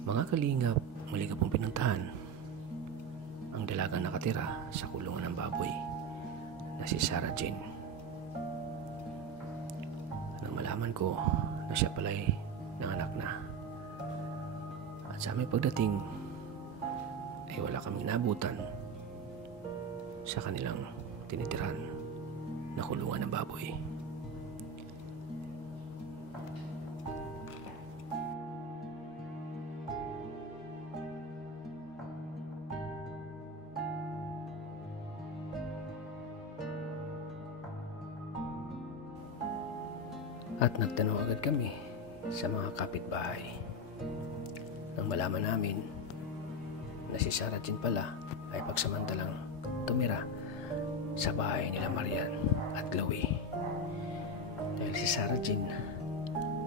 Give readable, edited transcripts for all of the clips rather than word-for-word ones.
Mga kalingap, muli ka pong pinuntahan ang dalagang nakatira sa kulungan ng baboy na si Sarah Jane. Nang malaman ko na siya pala'y nanganak na, at sa aming pagdating ay wala kaming nabutan sa kanilang tinitiran na kulungan ng baboy. At nagtanong agad kami sa mga kapitbahay. Nang malaman namin na si Sarah Jane pala ay pagsamantalang tumira sa bahay nila Marian at Chloe. Dahil si Sarah Jane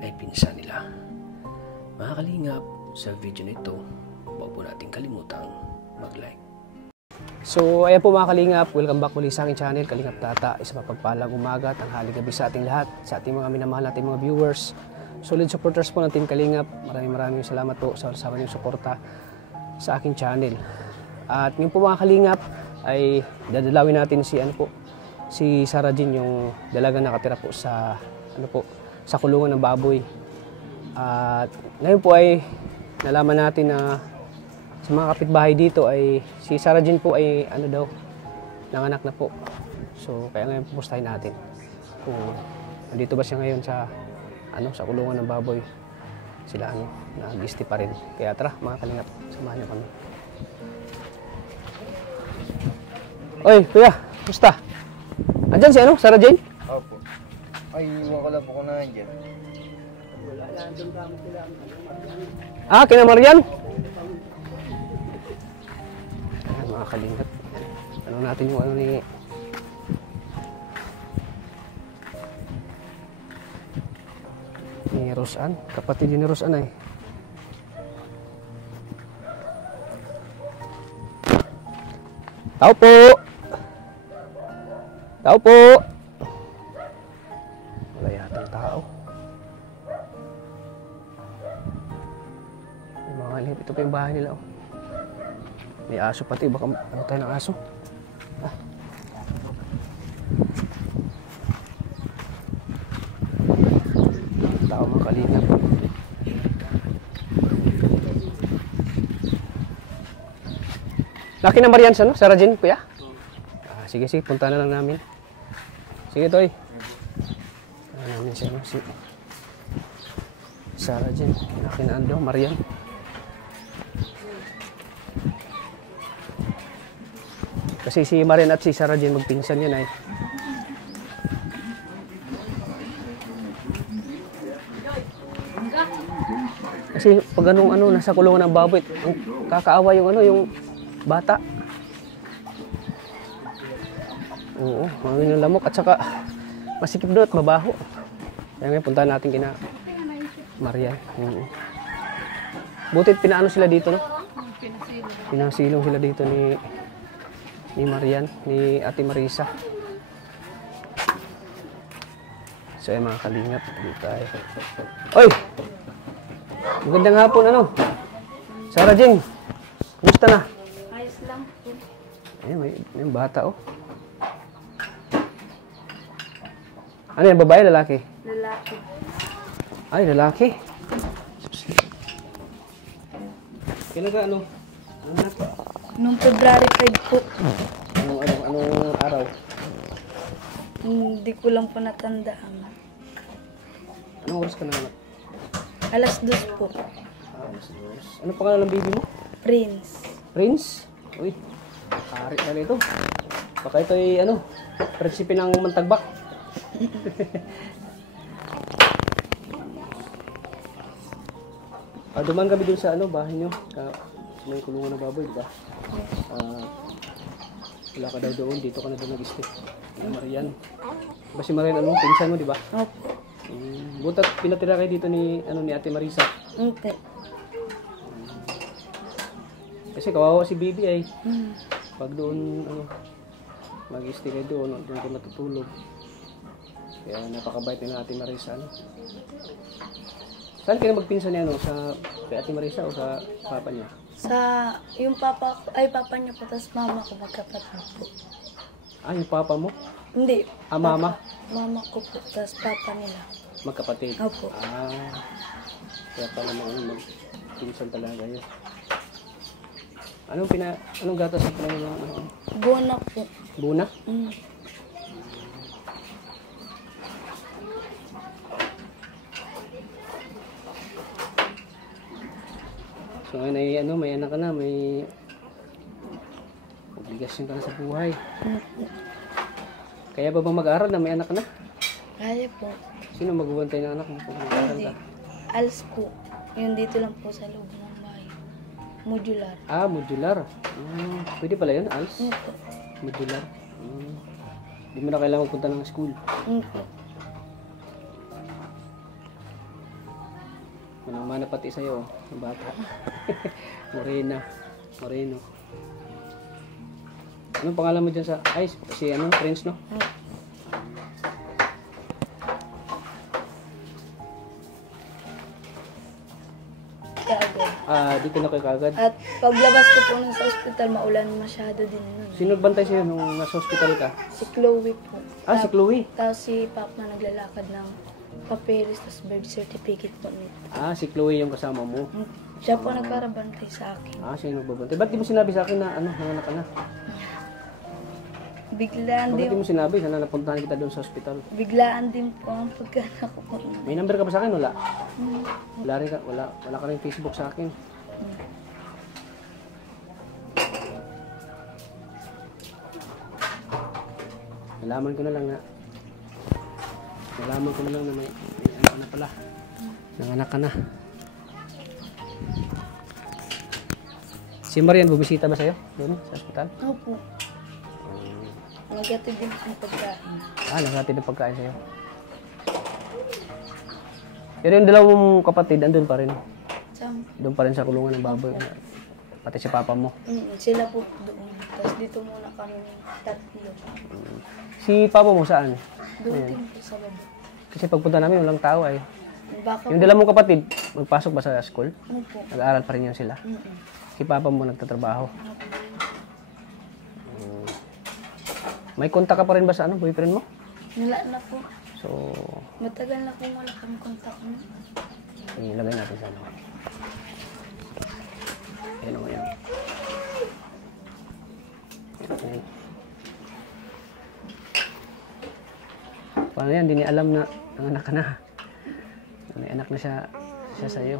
ay pinsan nila. Mga kalingap, sa video na ito, huwag po natin kalimutang mag-like. So, ayan po mga Kalingap, welcome back muli sa aking channel, Kalingap Tata. Isang mapagpalang umaga, tanghali, gabi sa ating lahat, sa ating mga minamahal nating mga viewers, solid supporters po ng Team Kalingap. Maraming salamat po sa inyong suporta sa aking channel. At ngayon po mga Kalingap, ay dadalawin natin si Sarah Jane, yung dalagang nakatira po sa, sa kulungan ng baboy. At ngayon po ay nalaman natin na sa mga kapitbahay dito ay si Sarah Jane po ay nanganak na po. So kaya ngayon pupustahin natin kung nandito ba siya ngayon sa sa kulungan ng baboy. Sila nag-isti pa rin. Kaya tara mga Kalingap, samahan niyo kami. Oy, kuya, kumusta? Andyan si Sarah Jane? Opo. Ay, iwan ko lang po kung nandiyan. Kina Marian? Mga Kalingap, natin yung ni Rosan, kapatid ni Rosan ay. Tao po! Tao po! Wala yatang tao. Yung mga kalingap, ito pa yung bahay nila. May aso pati, baka tayo ng aso. Tao mga Kalingap. Laki na Marian Sarah Jane, kuya? Sige, punta na lang namin. Sige, Toy. Namin si Sarah Jane. Laki na Marian. Kasi si Marian at si Sarah Jane magpinsan yan ay. Kasi pag nasa kulungan ng baboy, kakaawa yung bata. Oo, mangin yung lamok at saka masikip doon at mabaho. Kaya ngayon punta natin kina Marian. Butit pinaano sila dito, no? Pinasilong sila dito ni Marian, ni Ate Marisa. So ay mga Kalingap, dito tayo. Oy! Magandang hapon, Sarah Jane, kumusta na? Ayos lang po. May bata, Ano yan, babae, lalaki? Lalaki. Ay, lalaki. Kailan ka, Noong February 5 po. Anong araw? Hindi ko lang po natandaan. Anong oras ka nanganak? Alas 2 po. Alas 2. Ano pangalan ng baby mo? Prince. Prince? Uy, hari na ito. Baka ito ay, prinsipe ng Mantagbak. Dumaan kami dun sa bahay nyo. Sa may kulungan ng baboy, di ba? Wala ka daw doon, dito ka na doon nag-stay. Marian. Diba si Marian, pinsan mo, di ba? Opo. Butat pinatira kayo dito ni Ate Marisa. Opo. Kasi kawawa si Bibi ay. Pag doon, mag-stay kayo doon kayo matutulog. Kaya napakabait ni Ate Marisa, Saan kayo magpinsan niya, no? Sa kay Ate Marisa o sa papa niya? Sa, yung papa niya po, tapos mama ko magkapatid po. Ah, yung papa mo? Hindi. Ah, mama? Mama ko po, tapos papa nila. Magkapatid? Opo. Ah, kaya pala magpinsan talaga yun. Anong gatas sa pinag Bona po. Buna? Mm. So ngayon ay may anak ka na, may obligasyon ka na sa buhay. Kaya ba bang mag-aaral na may anak ka na? Kaya po. Sino magbubantay ng anak mo kung mag-aaral Hindi. ka? Als po. Yun dito lang po sa loob ng bahay. Modular. Ah, modular. Pwede pala yun, ALS? Opo. Modular. Hindi mo na kailangan magpunta ng school. Opo. Manang-mana pati sa'yo, ang bata. Moreno. Anong pangalan mo dyan sa... Ay, si Prince, no? Kaagad. Dito na kayo kagad. At paglabas ko po nun sa ospital, maulan masyado din nun. Sino nagbantay sa'yo nung nasa hospital ka? Si Chloe po. Si Chloe. Tapos si Papa naglalakad ng papeles, tapos birth certificate po nito. Si Chloe yung kasama mo. Siya po nagparabantay sa akin. Sino nagbabantay? Ba't di mo sinabi sa akin na nanganak ka na? Biglaan Bakit di din, mo sinabi? Sana napuntahan kita doon sa hospital. biglaan din po ang pagkanak ko po. May number ka ba sa akin? Wala. Wala rin ka. Wala ka rin Facebook sa akin. Nalaman ko na lang na may anak ka na pala. Nanganak ka na. Si Marian, bumisita ba sa'yo? Doon, sa hospital? Opo. Nagkatid din po ang pagkain. Naghatid ng pagkain sa'yo. Pero yung dalawang kapatid, andun pa rin. Doon pa rin sa kulungan ng baboy. Pati si papa mo. Sila po doon. Tapos dito muna kami tatlo. Si papa mo saan? Doon din po sa baba. Kasi pagpunta namin, walang tao eh. Baka Yung dalawang kapatid, magpasok ba sa school? Opo. Nag-aaral pa rin yun sila. Si papa mo nagtatrabaho. May kontak ka pa rin ba sa boyfriend mo? Wala na po. So, Matagal na po wala kami kontak mo. ilagay natin sa Ayan o, ayan. Okay. Paano yan? Hindi niya alam na nanganak ka na. May anak na siya sa'yo.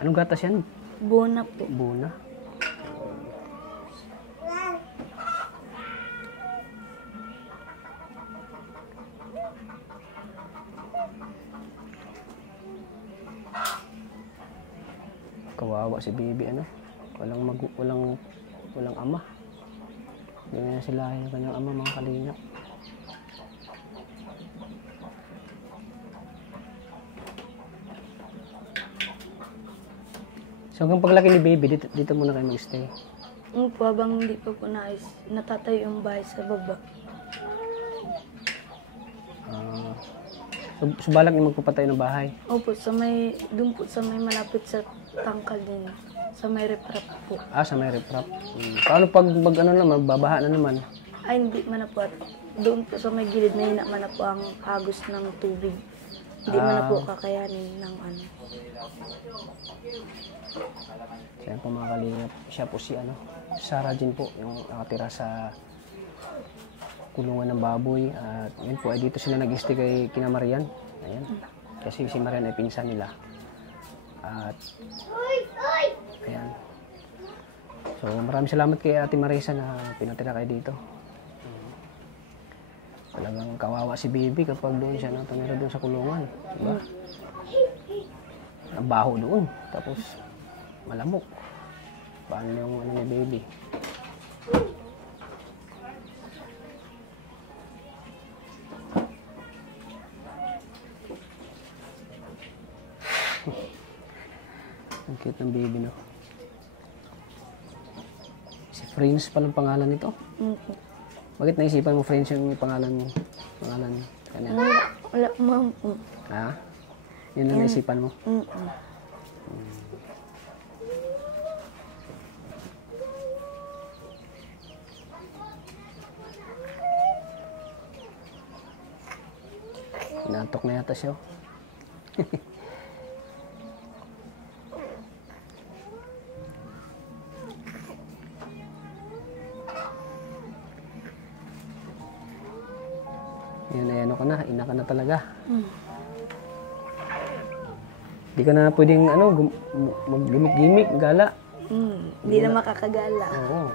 Anong gatas yan? Bona po. Buna. Kawawa si baby, walang ama. Hindi na sila yung kanyang ama, mga kalingap. So hanggang paglaki ni baby, dito muna kayo mag-stay. Po, habang hindi pa po natatayo yung bahay sa baba. So balak niyo magpapatay ng bahay? Opo, doon po sa may malapit sa tangkal din. Sa may reprap po. Sa may reprap. Paano pag magbabaha na naman? Ay, hindi man na po. Doon po sa may gilid na hina man na po ang agos ng tubig. Hindi man na po kakayanin ng Siya po mga kalingap. Siya po si Sarah Jean po, yung nakatira sa kulungan ng baboy. At yun po, ay dito sila nag-stay kay kina Marian. Ayan. Kasi si Marian ay pinsan nila. At ayan. So maraming salamat kay Ate Marisa na pinatira kayo dito. Talagang kawawa si baby kapag doon siya tumira doon sa kulungan. Diba? Ang baho doon. Tapos malamok. Paano yung ni baby? Ang cute ng baby, no? Si Prince palang pangalan nito. Bakit naisipan mo French yung pangalan kanya? Wala ma'am po. Ha? Yun ang naisipan mo? Inaantok na yata siya. Yan ay ano ka na, ina ka na talaga. Hindi ka na pwedeng maggimik-gimik, gala. Hindi na makakagala. Oo.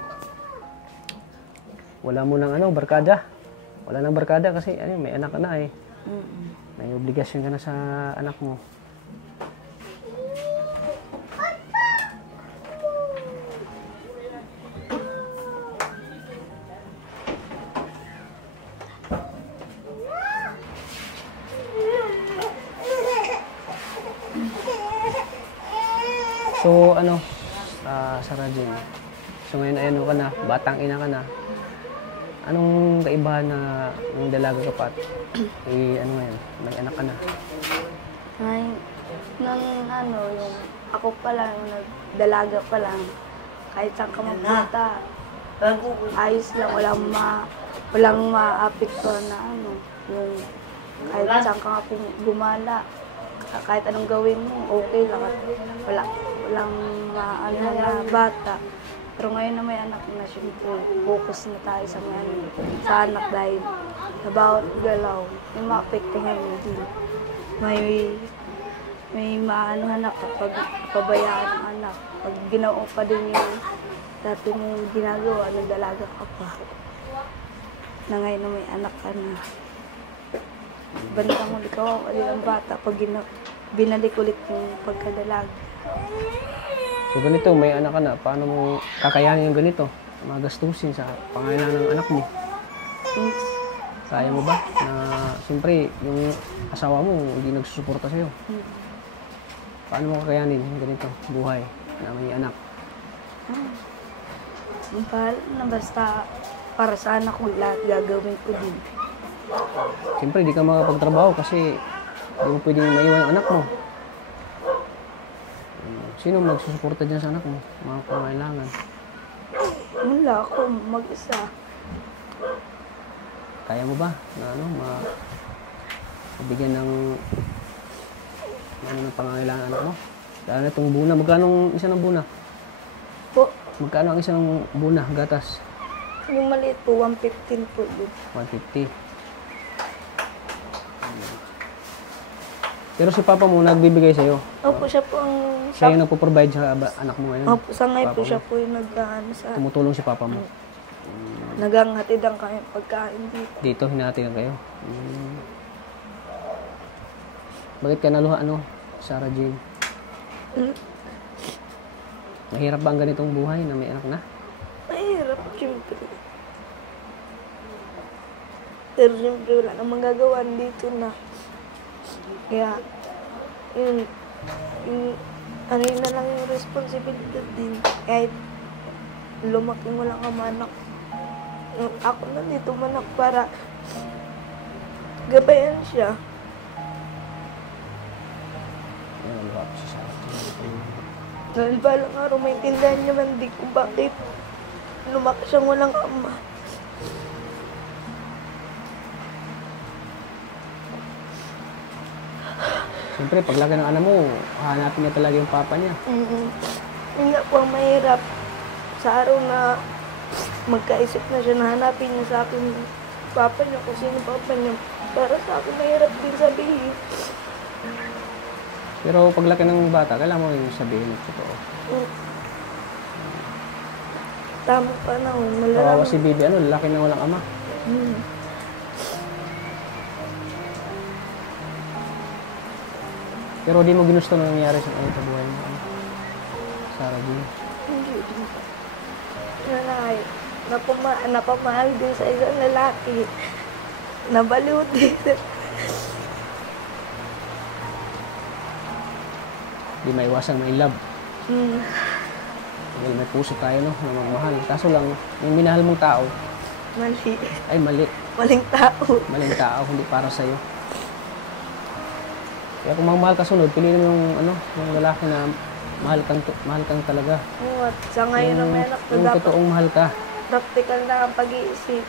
Wala mo nang barkada. Wala nang barkada kasi may anak ka na eh. May obligasyon ka na sa anak mo. So, Sarah Jane. So, ngayon ay ka na, batang ina ka na. Anong kaibahan na yung dalaga ka pa? Ngayon, may anak ka na. Ay, yung ako pa lang, nagdalaga pa lang, kahit saan ka magpunta, ayos lang, walang maapektuhan na yung kahit saan ka nga gumala, kahit anong gawin mo, okay lang, walang na bata. Pero ngayon na may anak na, syempre, focus na tayo sa anak dahil sa bawat galaw, may maapektuhan mo din. May maanohan na kapag pabayaan ng anak. Pag ginawa pa din yung dati mong ginagawa, nagdalaga ka pa. Na ngayon na may anak ka na. Bantang ulit ka, ang bata, pag binalik ulit yung pagkadalaga. So ganito, may anak ka na, paano mo kakayanin yung ganito? Magastusin sa pangailangan ng anak mo. Kaya mo ba? Na siyempre, yung asawa mo hindi nagsusuporta sa'yo. Paano mo kakayanin yung ganito, buhay na may anak? Mahal na basta para sa anak ko, lahat gagawin ko din. Siyempre, di ka makapagtrabaho kasi hindi mo pwedeng maiwan ang anak mo. Sino magsusuporta dyan sa anak mo? Mga pangailangan. Wala ako, mag-isa. Kaya mo ba na mabigyan ng pangailangan anak mo? Lalo na itong buna. Magkano ang isa ng buna? Po, Magkano ang isang buna, gatas? yung maliit po, 115 po din. 150. Pero si papa mo nagbibigay sa'yo. Opo, siya po ang... Siya yung nagpo-provide sa anak mo ngayon. Opo, sa ngayon po Papa siya mo. po yung sa... Tumutulong si papa mo. Naganghatid ang kami pagkain dito. Dito, hinati lang kayo. Bakit ka naluha, Sarah Jane? Mahirap ba ang ganitong buhay na may anak na? Mahirap, siyempre. Pero siyempre wala namang gagawa dito na. Kaya, yun na lang yung responsibilidad din. Kahit lumaki mo lang ang anak. Ako na dito manak para gabayan siya. Ayan, naluha po si Sarah Jane. Dahil balang araw, maintindihan niya man di kung bakit lumaki siyang walang ama. Siyempre, paglaki ng anak mo, hahanapin niya talaga yung papa niya. Yun nga po ang mahirap. Sa araw na magkaisip na siya, nahanapin niya sa akin yung papa niya, kung sino papa niya. Para sa akin, mahirap din sabihin. Pero paglaki ng bata, kailangan mo yung sabihin ng totoo. Tamang panahon, Kawawa malalaman. si baby, lalaki na walang ama. Pero di mo ginusto na nangyari sa buhay mo, Sarah Jane. Hindi. Nanay, napamahal din sa isang lalaki. Nabaliw din. Di maiwasan may love. Dahil may puso tayo, na magmahal. Kaso lang, yung minahal mong tao, Mali. Ay, mali. Maling tao. Maling tao, hindi para sa'yo. Kaya kung magmahal ka sunod, piliin mo yung lalaki na mahal kang talaga. Oo, at sa ngayon ang may anak na Yung dapat totoong mahal ka. practical na ang pag-iisip.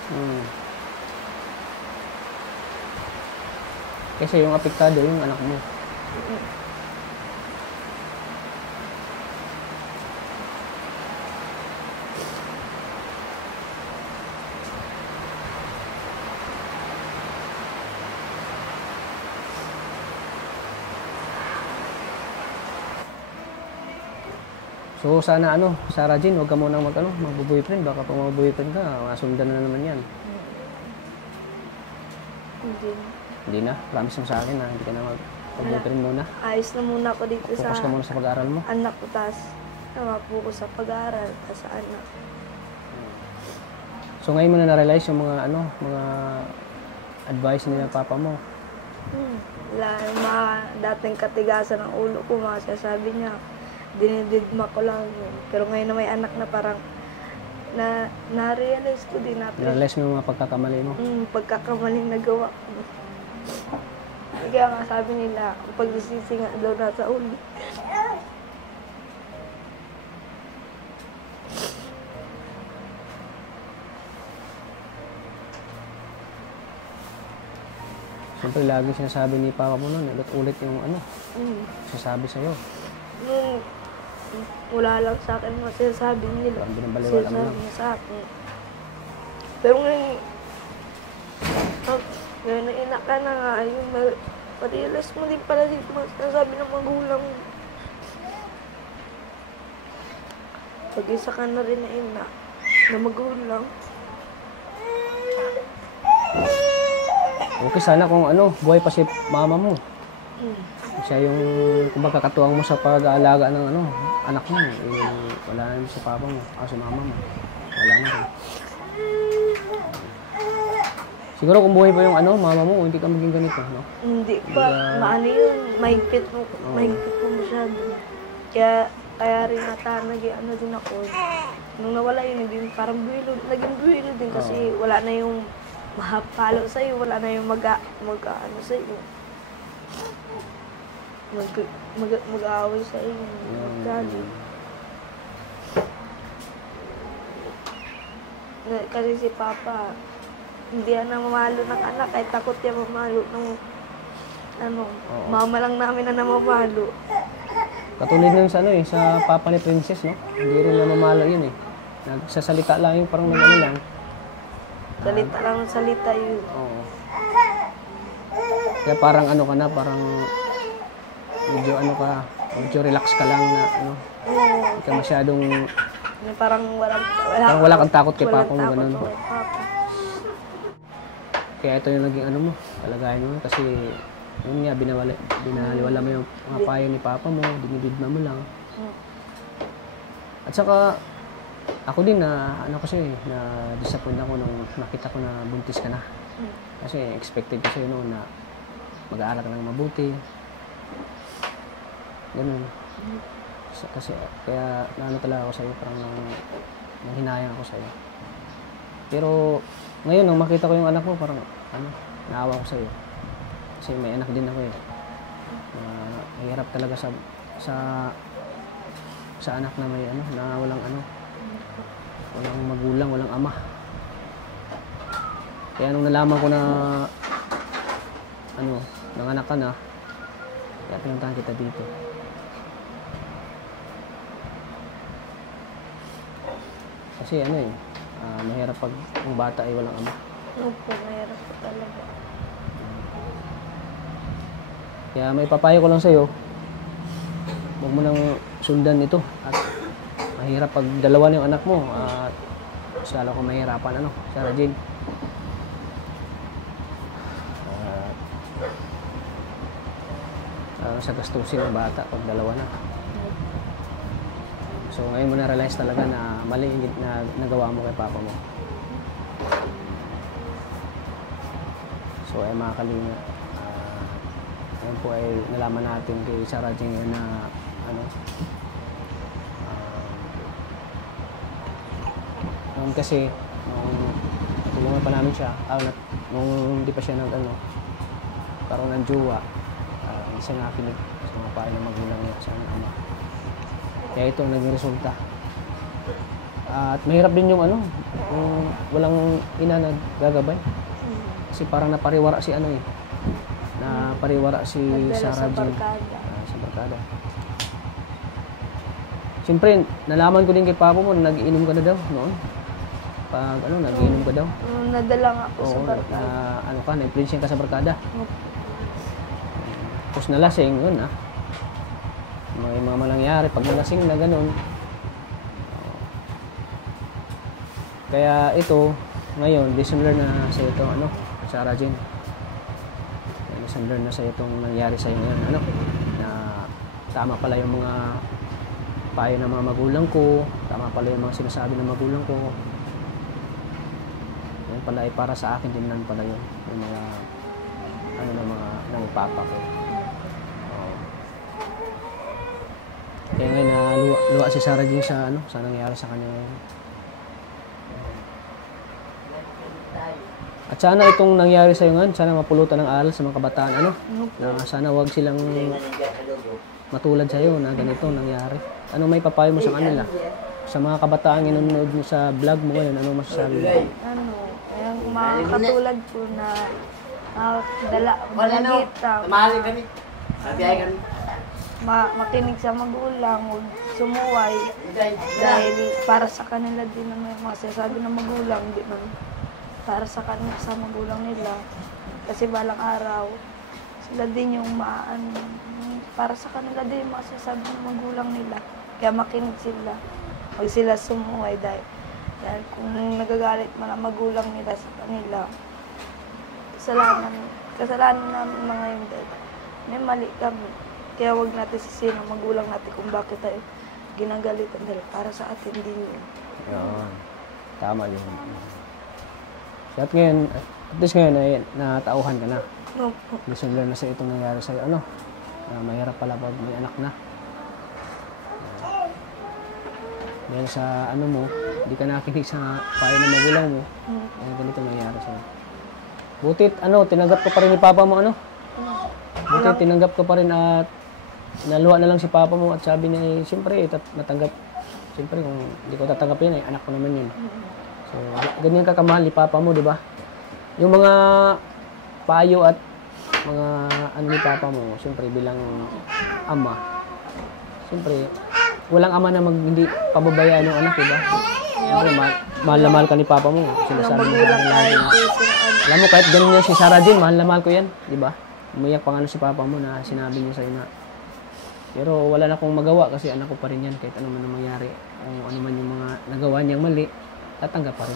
Kasi yung apektado, yung anak mo. So sana Sarah Jean, huwag ka munang mag-boyfriend. Baka pag mag-boyfriend ka, masundan na naman yan. Hindi. Hindi na, promise mo sa akin na hindi ka na mag-boyfriend muna. Ayos na muna ako dito sa Focus ka muna sa pag-aaral mo. anak ko, tas namapuko sa pag-aaral, tas sa anak. So ngayon mo na na-realize yung mga advice nila papa mo. Wala yung mga dating katigasan ng ulo ko, mga sasabi niya, dinididma ko lang yun. Pero ngayon na may anak na parang na-realize ko din na Na-realize mo yung mga pagkakamali mo. pagkakamaling nagawa ko. Kaya nga sabi nila, ang pagsisisi nga daw nasa ulo. Siyempre lagi sinasabi ni papa mo nun, ulit-ulit yung sinasabi sa'yo. Nung wala lang sa akin mga sinasabi nila. Parang binabaliwala mo Sinasabi lang. niya sa akin. Pero ngayon, ngayon na ina ka na nga, yung ma-realize mo din pala dito mga sinasabi ng magulang mo. Pag-isa ka na rin na ina, na magulang. Okay sana kung buhay pa si mama mo. Siya yung kumbaga katuwang mo sa pag-aalaga ng anak mo. Wala na si papa mo, si mama mo. Wala na rin. Siguro kung buhay pa yung mama mo, hindi ka maging ganito, no? Hindi pa, maano yun, mahigpit mo masyado. Kaya rin din ako. Nung nawala yun, hindi parang naging buwilo din kasi wala na yung mahapalo sa'yo, wala na yung sa'yo. Mag-aaway sa'yo, mag-galit. Kasi si Papa, hindi yan na mamalo ng anak, kahit takot yan mamalo ng mama lang namin na namamalo. Katulad nun sa papa ni Princess, no? Hindi rin namamalo yun eh. Nagsasalita lang yung parang lang. Salita lang ng salita yun. Oo. Kaya parang ka na, parang medyo relax ka lang na hindi ka masyadong Parang wala kang takot kay papa mo, walang ganun. takot kay Papa. Kaya ito yung naging mo, kalagayan mo kasi yun nga, binaliwala mo yung mga payo ni papa mo, dinibidma mo lang. At saka, ako din na disappoint ako nung nakita ko na buntis ka na. Kasi expected ko sa'yo noon na mag-aaral ka ng mabuti. Ganun. Kasi kaya talaga ako sa'yo, parang nanghinayang ako sa'yo. Pero ngayon, nung makita ko yung anak mo, parang naawa ko sa'yo. Kasi may anak din ako eh. Mahirap talaga sa anak na may na walang magulang, walang ama. Kaya nung nalaman ko na nanganak ka na, kaya pinuntahan kita dito. Kasi mahirap pag ang bata ay walang ama. Opo, mahirap po talaga. Kaya may papayo ko lang sa'yo, huwag mo nang sundan ito. At mahirap pag dalawa na yung anak mo, at lalo kung mahirapan, Sarah Jean. Sa gastusin ng bata pag dalawa na. So ngayon mo na-realize talaga na mali na nagawa mo kay papa mo. So ay mga kalinga, ngayon po ay nalaman natin kay Sarah Jean na noon kasi nung tulungan pa namin siya. Nung hindi pa siya karoon ng jowa, hindi siya nakinig sa mga payo ng magulang niya sa ama. Kaya ito ang naging resulta. At mahirap din yung walang ina na gagabay. Kasi parang napariwara si napariwara si Nagdala Sarah sa Jean. barkada. Sa barkada. Siyempre, nalaman ko din kay Papa mo na nag-iinom ka na daw noon. Pag nag-iinom ka daw. Nadala nga ako sa Oo, barkada. na-influensya ka sa barkada. Tapos nalasing, yun May mga malangyari pag nalasing na ganun. Kaya ito, ngayon, lesson learned na sa ito, Sarah Jean. Lesson learned na sa itong nangyari sa iyo ngayon, na tama pala yung mga payo ng mga magulang ko, tama pala yung mga sinasabi ng magulang ko. Yan pala ay para sa akin din lang pala yun, yung mga, ng papa ko. Kaya ngayon, luwa si Sarah Jean sa nangyari sa kanya ngayon. At sana itong nangyari sa iyo ngayon, sana mapulutan ng aral sa mga kabataan, na sana wag silang matulad sa iyo na ganito nangyari. Ano may papayo mo sa kanila? Sa mga kabataan nanonood mo sa vlog mo ngayon, ano masasabi mo? Yung mga katulad po na balagita, makinig sa magulang, huwag sumuway, dahil para sa kanila din naman yung mga sinasabi ng magulang, di man para sa kanila, sa magulang nila. Kasi balang araw, sila din yung para sa kanila din yung mga sinasabi ng magulang nila. Kaya makinig sila, huwag sila sumuway dahil kung nagagalit man ang magulang nila sa kanila, kasalanan namin mga yun dahil may mali kami. Kaya huwag natin sisihin ang magulang natin kung bakit tayo ginagalitan dahil para sa atin din yun. Yan. Tama yun. At ngayon, at least ngayon ay natauhan ka na. Opo. Lesson learned na sa itong nangyari sa'yo. Mahirap pala pag may anak na. Dahil sa mo, hindi ka nakinig sa payo ng magulang mo. Kaya ganito nangyari sa'yo. Butit, tinanggap ka pa rin ni Papa mo, Butit, tinanggap ka pa rin at naluwa na lang si Papa mo at sabi niya, siyempre, natanggap. Siyempre, kung hindi ko tatanggapin, anak ko naman yun. So, ganyan kakamahal ni Papa mo, di ba? Yung mga payo at mga ni Papa mo, siyempre bilang ama, siyempre, walang ama na hindi pababayaan ng anak, di ba? Siyempre, mahal na mahal ka ni Papa mo. Sinasabi mo sa lagi na. Alam mo, kahit ganyan si Sarah Jean, mahal na mahal ko yan, di ba? Umiyak pa nga si Papa mo na sinabi niya sa'yo na. Pero wala na akong magawa kasi anak ko pa rin yan, kahit ano man ang mangyari. Kung ano man yung mga nagawa niyang mali, tatanggapin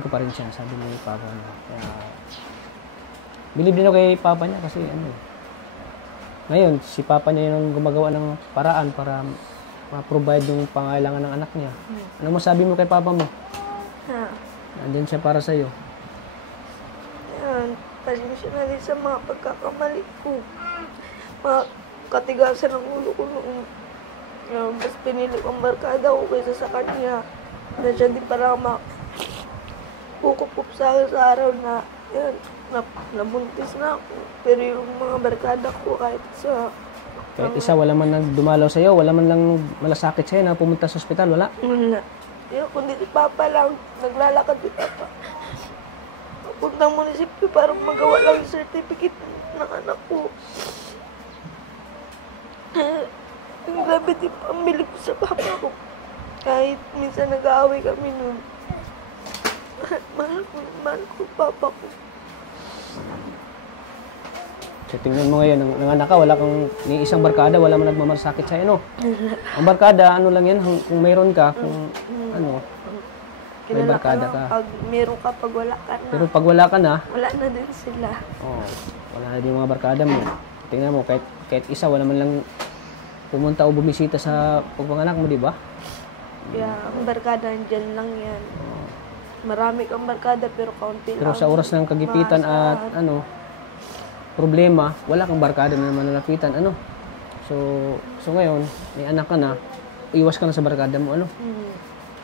ko pa rin siya, sabi ni Papa niya. Kaya, believe din ako kay Papa niya kasi ngayon, si Papa niya yung gumagawa ng paraan para ma-provide yung pangailangan ng anak niya. Ano masabi mo kay Papa mo? Nandiyan siya para sa'yo. Yan, pasensya na rin sa mga pagkakamali ko. Mga katigasan ng ulo ko noon. Mas pinili kong barkada ko kaysa sa kanya. Na siya din para kukupup sa akin sa araw na nabuntis na ako. Pero yung mga barkada ko kahit isa, wala man nang dumalaw sa'yo, wala man lang malasakit sa'yo na pumunta sa ospital, wala? Wala. Kundi si Papa lang, naglalakad si Papa. Papuntang munisipyo para magawa lang yung certificate ng anak ko. Ang grabe din pambili ko sa Papa ko. Kahit minsan nag-aaway kami nun. Mahal ko Papa ko. So, tingnan mo ngayon, ng anak ka, wala kang ni isang barkada, wala man nagmamalasakit sa'yo, Ang barkada, lang yan, kung mayroon ka, kung may barkada ka. Pag meron ka, pag wala ka na. Pero pag wala ka na, wala na din sila. Wala na din yung mga barkada mo. Tingnan mo, kahit isa, wala man lang pumunta o bumisita sa pagpanganak mo, di ba? Kaya ang barkada, dyan lang yan. Marami kang barkada, pero kaunti lang. Pero sa oras ng kagipitan at problema, wala kang barkada na manalapitan, So ngayon, may anak ka na, iwas ka na sa barkada mo,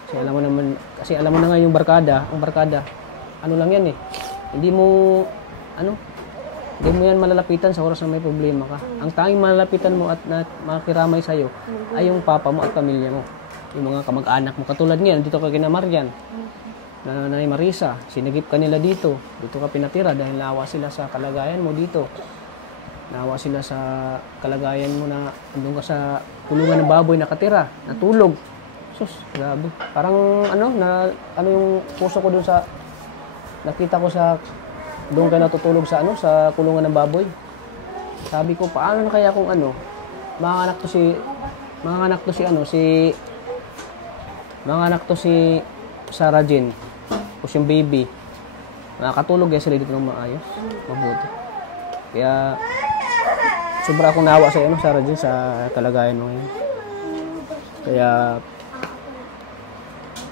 Kasi alam mo na nga yung ang barkada, ano lang yan eh. Hindi mo yan malalapitan sa oras na may problema ka. Ang tanging malalapitan mo at makiramay sa'yo ay yung papa mo at pamilya mo. Yung mga kamag-anak mo. Katulad ngayon, dito ka kina Marian, Nanay Marisa, sinigip ka nila dito. Dito ka pinatira dahil naawa sila sa kalagayan mo dito. Naawa sila sa kalagayan mo na andun ka sa kulungan ng baboy nakatira, natulog. Sus, grabe. Parang yung puso ko dun sa nakita ko sa doon ka natutulog sa sa kulungan ng baboy. Sabi ko, paano na kaya kung manganak to si Sarah Jean, o yung baby. Nakakatulog yan sila dito ng maayos, mabuti. Kaya sobra akong naawa sa Sarah Jean, sa kalagayan mo ngayon. Kaya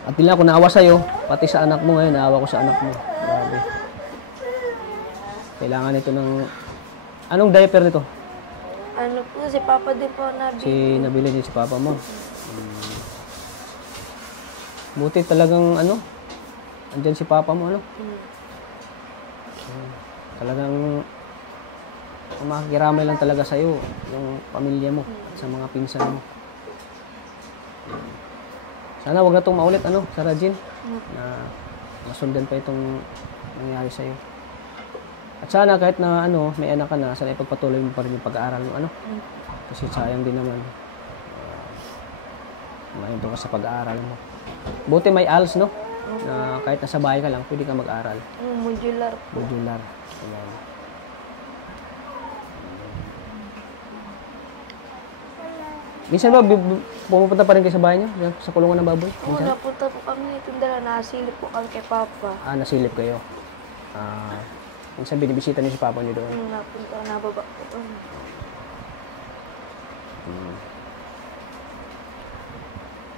at hindi lang ako naawa sa'yo, pati sa anak mo ngayon, naawa ko sa anak mo. Grabe. Kailangan ito ng... Anong diaper nito? Ano po, si Papa din po nabili. Nabili din si Papa mo. Buti talagang andyan si Papa mo, Talagang makikiramay lang talaga sa'yo, yung pamilya mo, sa mga pinsan mo. Sana wag na itong maulit, Sarah Jean, na masundan pa itong nangyari sa'yo. At sana kahit na may anak ka na, sana ipagpatuloy mo pa rin yung pag-aaral mo, Kasi sayang din naman. Mahinto ka sa pag-aaral mo. Buti may ALS, na kahit nasa bahay ka lang, pwede ka mag-aral. Modular. Modular. Ayan. Minsan ba, pumupunta pa rin kayo sa bahay niyo? Sa kulungan ng baboy? Oo, napunta po kami nitong dala. Nasilip po kami kay Papa. Nasilip kayo. Minsan binibisita niyo si Papa niyo doon? Napunta, nababa po doon.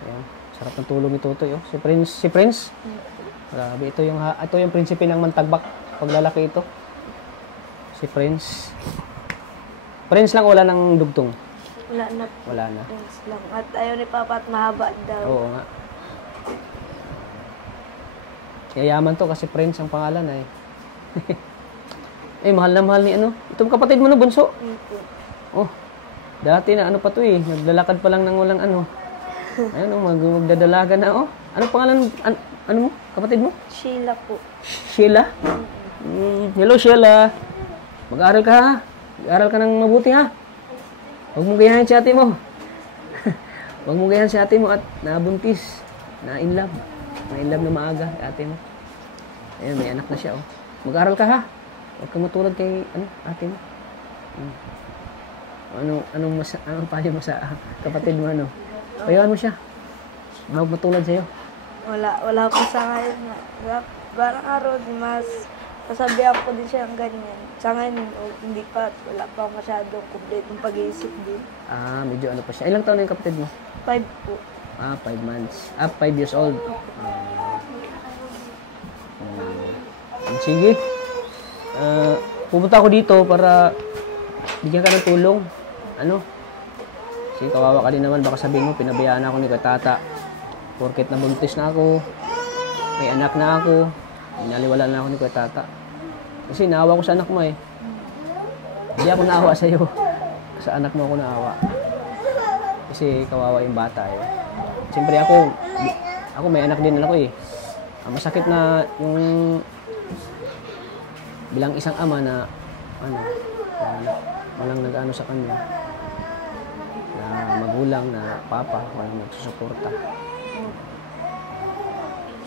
Ayan. Sarap ng tulong ni Tutoy, Si Prince. Grabe, ito yung prinsipe ng Mantagbak. Paglalaki ito. Si Prince. Prince lang, wala ng dugtong. Wala na po. Wala na. Prince lang. At ayaw ni Papa at mahaba daw. Oo nga. Yayaman to kasi Prince ang pangalan ay. Mahal na mahal ni Itong kapatid mo bunso. Oh. Dati na pa to naglalakad pa lang ng walang Ayun magdadalaga na Ano pangalan mo? Kapatid mo? Sheila po. Sheila? Hello Sheila. Mag-aaral ka ha? Mag-aaral ka ng mabuti ha? Huwag mong gayahin si ate mo. Huwag mong gayahin si ate mo at nabuntis. Na-in love. Na-in love na maaga ate mo. Ayun, may anak na siya Mag-aaral ka ha? Huwag kang matulad kay ate mo. Anong payo mo sa kapatid mo Payuhan mo siya. Huwag matulad sa'yo. Wala po sa ngayon. Barang araw, masabihan ko din siya ng ganyan. Sa ngayon, hindi pa. Wala pa masyadong complete ng pag-iisip din. Medyo pa siya. Ilang taon na yung kapatid mo? 5 po. 5 months. 5 years old. Sige. Pupunta ako dito para bigyan ka ng tulong. Kasi kawawa ka din naman, baka sabihin mo, pinabayaan ako ni Tata. Porket nabuntis na ako, may anak na ako, inaliwala na ako ni Tata. Kasi naawa ko sa anak mo Hindi ako naawa sa iyo. Sa anak mo ako naawa. Kasi kawawa yung bata Siyempre ako may anak din ako Masakit na yung bilang isang ama na walang nag-ano sa kanya. Na magulang, na papa, walang nagsusuporta.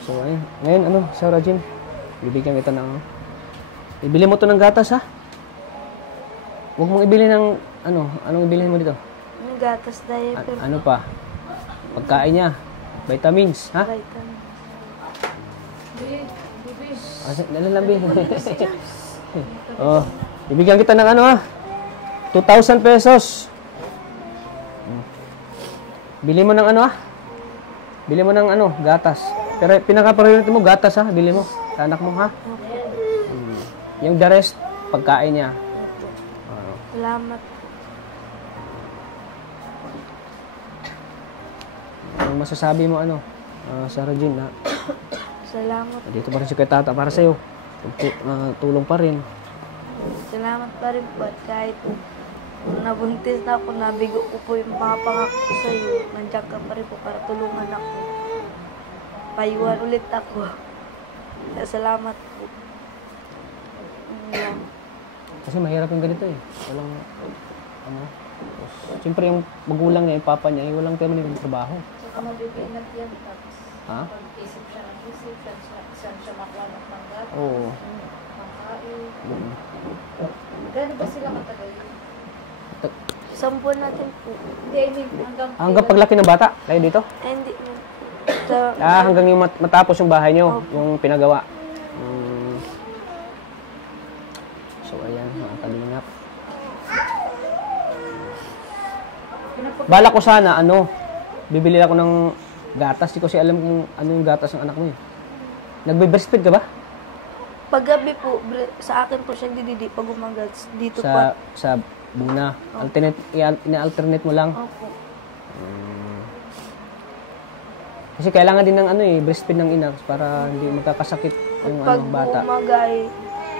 So, ngayon, Sarah Jean, bibigyan kita ng, ibili mo to ng gatas, ha? Huwag mong ibili ng, anong ibilhin mo dito? Yung gatas diaper. Ano pa? Pagkain niya, vitamins, ha? Vitamin. Nalalambing. Bibigyan kita ng 2,000 pesos. Bili mo ng Bili mo ng gatas. Pero pinaka-priority mo, gatas ha. Bili mo. Sa anak mo ha. Yung the rest, pagkain niya. Salamat. Ang masasabi mo Sarah Jean, na Salamat. dito pa rin si kay tata para sa'yo. Tulong pa rin. Salamat pa rin po at kahit nabuntis na ako, nabigo ko po yung mga pangako ko sa iyo. Nandiyan ka pa rin po para tulungan ako. Payuhan ulit ako. Kaya salamat po. Yan. Kasi mahirap yung ganito eh. Walang, siyempre yung magulang niya, yung papa niya, walang tayo ng trabaho. Saka mabibinat yan, tapos Ha? pag-isip siya ng isip, saan siya makuha ng panggat, Oo. pangkain. Mm. Gano'n ba sila katagal? Sampuan natin po. Hindi, I mean, Hanggang paglaki ng bata, kayo dito? Hindi mo po. Hanggang yung matapos yung bahay nyo, yung pinagawa. Mm. So, ayan, mga kalingap. Bala ko sana, bibili ako ng gatas. Di ko kasi alam kung ano yung gatas ng anak mo eh. Nagbe-breastfeed ka ba? Paggabi po, sa akin po siya dididi pag umaga. Dito pa. Sa buna. Ina-alternate mo lang. Opo. Kasi kailangan din ng breastfeed ng ina para hindi magkakasakit yung Pag bata. umaga ay,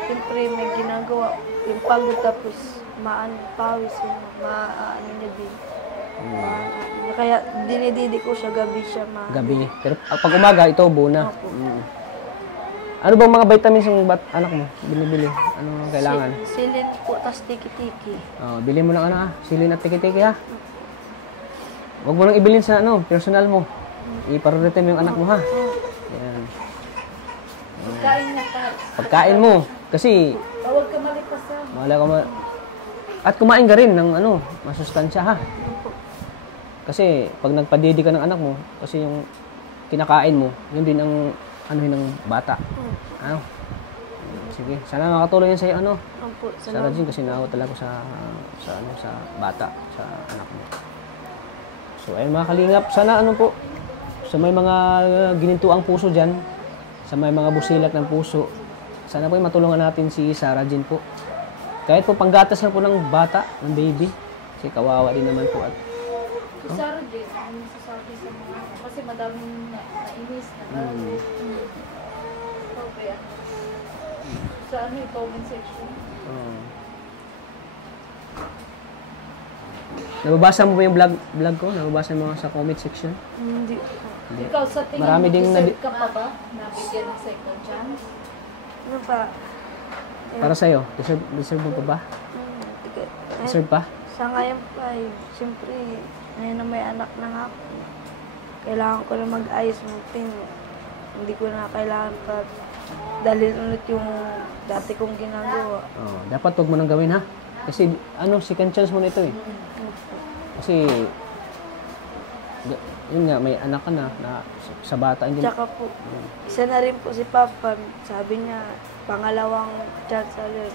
siyempre may ginagawa. Yung pagod tapos pawis yun. Maano niya din. Kaya dinididi ko siya gabi siya Gabi. Pero pag umaga, ito buna. Opo. Ano bang mga vitamins yung anak mo binibili? Ano kailangan? Silin po, tas tiki-tiki. Bili mo ng silin at tiki-tiki ha. Huwag mo nang ibilin sa personal mo. I-priority mo yung anak mo ha. Yan. pagkain niya ka. Pagkain mo. Kasi, Huwag ka malipasan. at kumain ka rin ng masustansya ha. Kasi, pag nagpadidi ka ng anak mo, kasi yung kinakain mo, yun din ang ng bata. Sige, sana makatulong yan sa'yo, Opo, Sarah Jean, kasi naawat talaga sa bata, sa anak mo. So, ayun mga kalingap, sana po, sa may mga ginintuang puso dyan, sa may mga busilat ng puso, sana po matulungan natin si Sarah Jean po. Kahit po panggatas lang po ng bata, ng baby, kasi kawawa din naman po. At Si Sarah Jane, ang masasabi sa mga, kasi madaming nainis na gano'n. Okay, sa comment section. nababasa mo ba yung vlog ko? Nababasa mo sa comment section? Hindi. Ikaw, sa tingin Marami mo, ding deserve ka pa ba na bigyan ng second chance? Ano pa? Para sa'yo, deserve mo pa ba? Deserve pa? Sa ngayon pa siyempre, ngayon na may anak na nga ako. Kailangan ko na mag-ayos ng ting. Hindi ko na kailangan pa dalhin ulit yung dati kong ginagawa. Dapat huwag mo nang gawin ha. Kasi second chance mo na ito eh. Kasi yun nga, may anak ka na sa bata. Hindi Tsaka po, isa na rin po si Papa. Sabi niya, pangalawang chance ulit.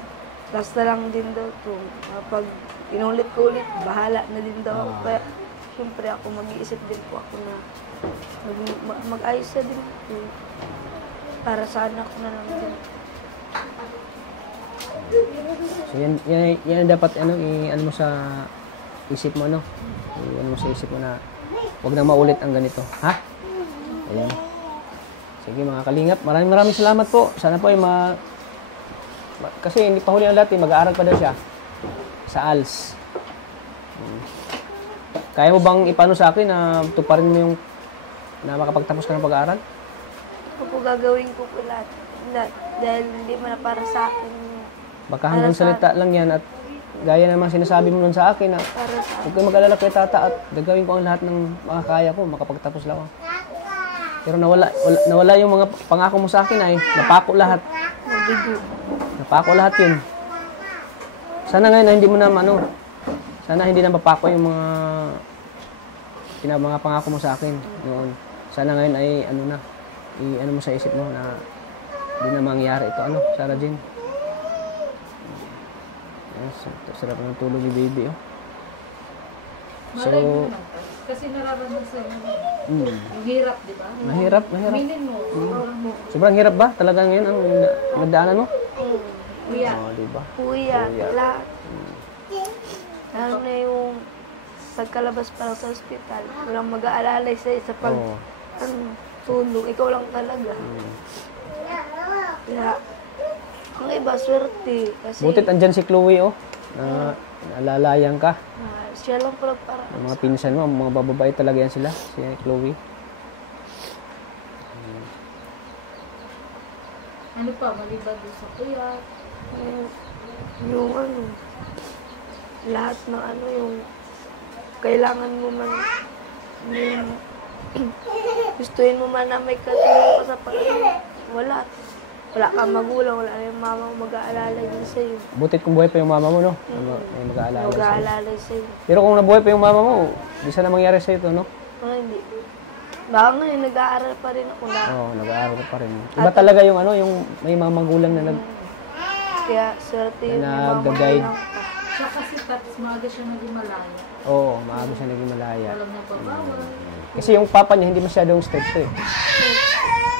Basta lang din daw to. Kapag inulit ko ulit, bahala na din daw ako. Kaya, siyempre ako mag-iisip din po ako na mag-ayos na din po. Para sa anak ko na lang din. So yan ang dapat mo sa isip mo mo sa isip mo na huwag na maulit ang ganito, ha? Ayan. Sige mga kalingap, maraming salamat po. Sana po ay kasi hindi pa huli ang lahat, mag-aaral pa daw siya sa ALS. Kaya mo bang ipano sa akin na tuparin mo yung na makapagtapos ka ng pag-aaral? Ako po gagawin ko po lahat. Dahil hindi mo na para sa akin. Baka hanggang salita lang yan at gaya naman sinasabi mo nun sa akin na Para sa huwag kayo mag-alala kay tata at gagawin ko ang lahat ng makakaya ko, makapagtapos lang ako. Pero nawala yung mga pangako mo sa akin ay napako lahat. mabigo. Napako lahat yun. Sana ngayon na hindi mo na sana hindi na mapako yung mga pangako mo sa akin noon. Sana ngayon ay mo sa isip mo na hindi na mangyari ito. Sarah Jean? Yes, sarap ng tulog ni baby, Malay mo naman. Kasi nararamdaman mo. Yung hirap, di ba? Mahirap. Aminin mo. Sobrang hirap ba? Talaga ngayon ang nagdaanan mo? Kuya. Diba? Kuya, lahat. Lalo na yung pagkalabas pa lang sa ospital. Walang mag-aalalay sa isa pag tulong. Ikaw lang talaga. Kaya, ang iba, swerte. Kasi, Butit andyan si Chloe, oh. Na nalalayan ka. siya lang pala para. Ang mga pinsan mo, mga bababae talaga yan sila. Si Chloe. Ano pa, maliban doon sa kuya. Yung ano, lahat ng ano, yung kailangan mo man, yung, gustuin mo man na may katulong ka sa pag wala. Wala kang magulang, wala na yung mama mo mag-aalala din sa'yo. Butit kung buhay pa yung mama mo, no? May mag-aalala sa'yo. Mag-aalala sa'yo. Pero kung nabuhay pa yung mama mo, di sana mangyari sa'yo ito, no? Hindi. Baka ngayon, nag-aaral pa rin ako na. Oo, nag-aaral pa rin. Iba talaga yung ano, yung may mga magulang na Kaya, swerte yung Na mga nag-guide. magulang ka. Siya kasi tapos maaga siya naging malaya. Oo, maaga siya naging malaya. Alam niya pa bawal. Kasi yung papa niya hindi masyadong strict eh.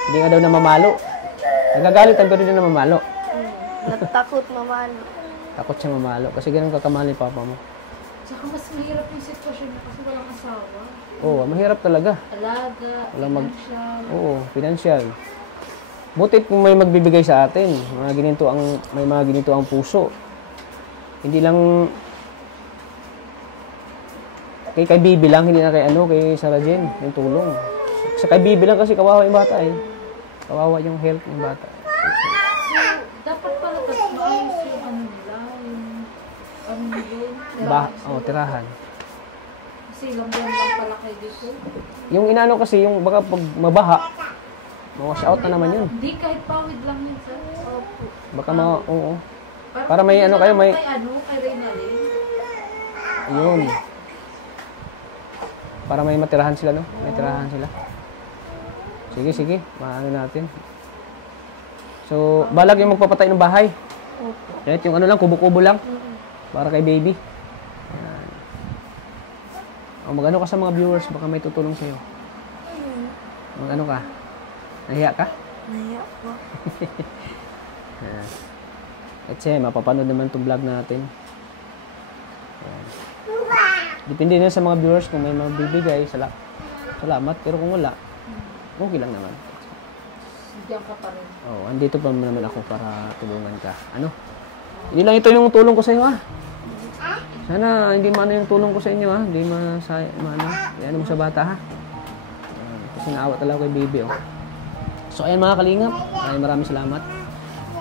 Hindi nga daw namamalo. Nagagalitan pero hindi namamalo. Natakot mamano. Takot siya mamalo kasi ganun kakamali yung papa mo. Tsaka mas mahirap yung sitwasyon niya kasi walang asawa. Oo, mahirap talaga. Alaga, Walang financial. Oo, financial. Butit kung may magbibigay sa atin, may mga ginito ang puso. Hindi lang kay Bibi lang, hindi na kay Sarah Jane, yung tulong. Sa kay Bibi lang kasi kawawa yung bata eh. Kawawa yung health ng bata. So, dapat pala tapos maayos yung ano nila, yung ano nila, Tirahan. Kasi ilang buwan lang pala kayo dito. Yung inaano kasi, yung baka pag mabaha, ma-wash out na naman yun. Hindi, kahit pawid lang yun, sir. Opo. Baka oo. Para may ano kayo, may... Kay Reynalyn. Yun. Para may matirahan sila, no? May tirahan sila. Sige. Maano natin. So, balag yung magpapatay ng bahay. Opo. Kahit yung ano lang, kubo-kubo lang. Para kay baby. Ayan. Mag-ano ka sa mga viewers, baka may tutulong sa'yo. Mag-ano ka? Nahiya ka? Naya po. Ayan. At siya, mapapanood naman itong vlog natin. Ayan. Depende na sa mga viewers kung may magbibigay. Salamat. Pero kung wala, okay lang naman. Diyan ka pa rin. Andito pa naman ako para tulungan ka. Ano? Hindi lang ito yung tulong ko sa iyo, ha? Sana hindi maano yung tulong ko sa inyo, ha? Hindi maano. Ano mo sa bata, ha? Kasi naawa talaga kay baby, oh. So, ayan mga kalingap. Maraming salamat.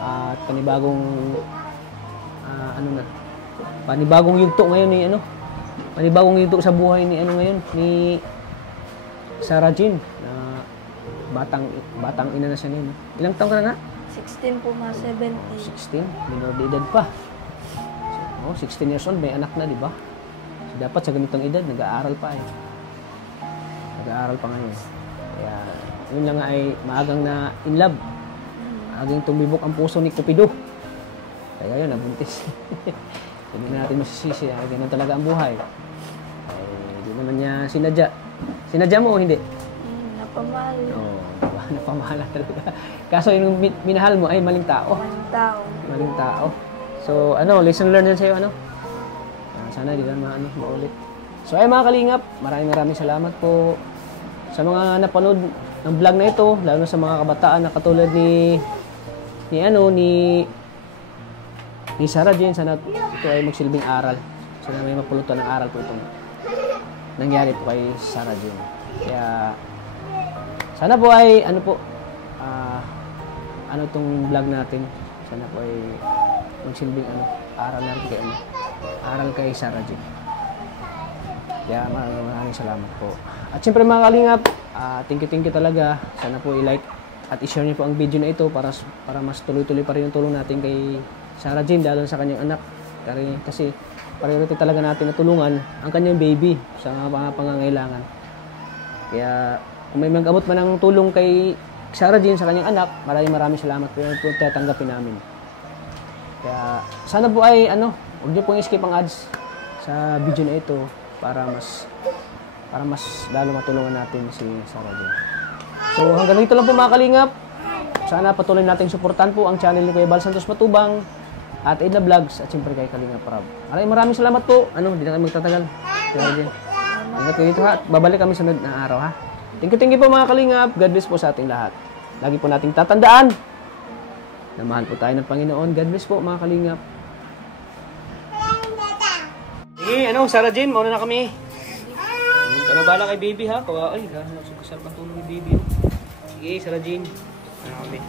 At panibagong yugto ngayon ni panibagong yugto sa buhay ni ni Sarah Jane na batang ina na siya niya. Ilang taon ka na nga? 16 po, mga 17. 16, minor de edad pa. So, 16 years old, may anak na, di ba? So, dapat sa ganitong edad, nag-aaral pa eh. Nag-aaral pa ngayon. Kaya, yun lang nga ay maagang na in love. Maagang tumibok ang puso ni Cupido. Kaya yun, nabuntis. Hindi na natin masisisi. Ganun talaga ang buhay. Hindi naman niya sinadya. Sinadya mo o hindi? Napamahal. Oo, diba? Napamahala talaga. Kaso yung minahal mo ay maling tao. Maling tao. Maling tao. So, lesson learned yan sa'yo, sana di lang maulit. So, ay mga kalingap, maraming salamat po sa mga napanood ng vlog na ito, lalo na sa mga kabataan na katulad ni Sarah Jane. Sana ito ay magsilbing aral. Sana may mapulutan ng aral po itong nangyari po kay Sarah Jane. Kaya, sana po ay, itong vlog natin. Sana po ay magsilbing aral natin kay aral kay Sarah Jane. Kaya maraming salamat po. At siyempre mga kalingap, thank you talaga. Sana po i-like at i-share niyo po ang video na ito para mas tuloy-tuloy pa rin yung tulong natin kay Sarah Jane, lalo sa kanyang anak. Kasi priority talaga natin na tulungan ang kanyang baby sa mga pangangailangan. Kaya kung may mag-abot man ng tulong kay Sarah Jane sa kanyang anak, maraming salamat po yung tatanggapin namin. Kaya sana po ay huwag niyo pong i-skip ang ads sa video na ito para mas lalo matulungan natin si Sarah Jane. So hanggang dito lang po mga kalingap. Sana patuloy nating suportahan po ang channel ni Kuya Bal Santos Matubang at Edna Vlogs at siyempre kay Kalingap Rab. Maraming salamat po. Hindi na kami magtatagal. Sarah Jane. Ingat kayo dito, ha. Babalik kami sunod na araw, ha. Thank you po mga kalingap. God bless po sa ating lahat. Lagi po nating tatandaan na mahal po tayo ng Panginoon. God bless po mga kalingap. Ano, Sarah Jane, mauna na kami. Ano bala kay baby ha? Ay, kasarap ang tulong ni baby. Sige, Sarah Jane. Ano kami.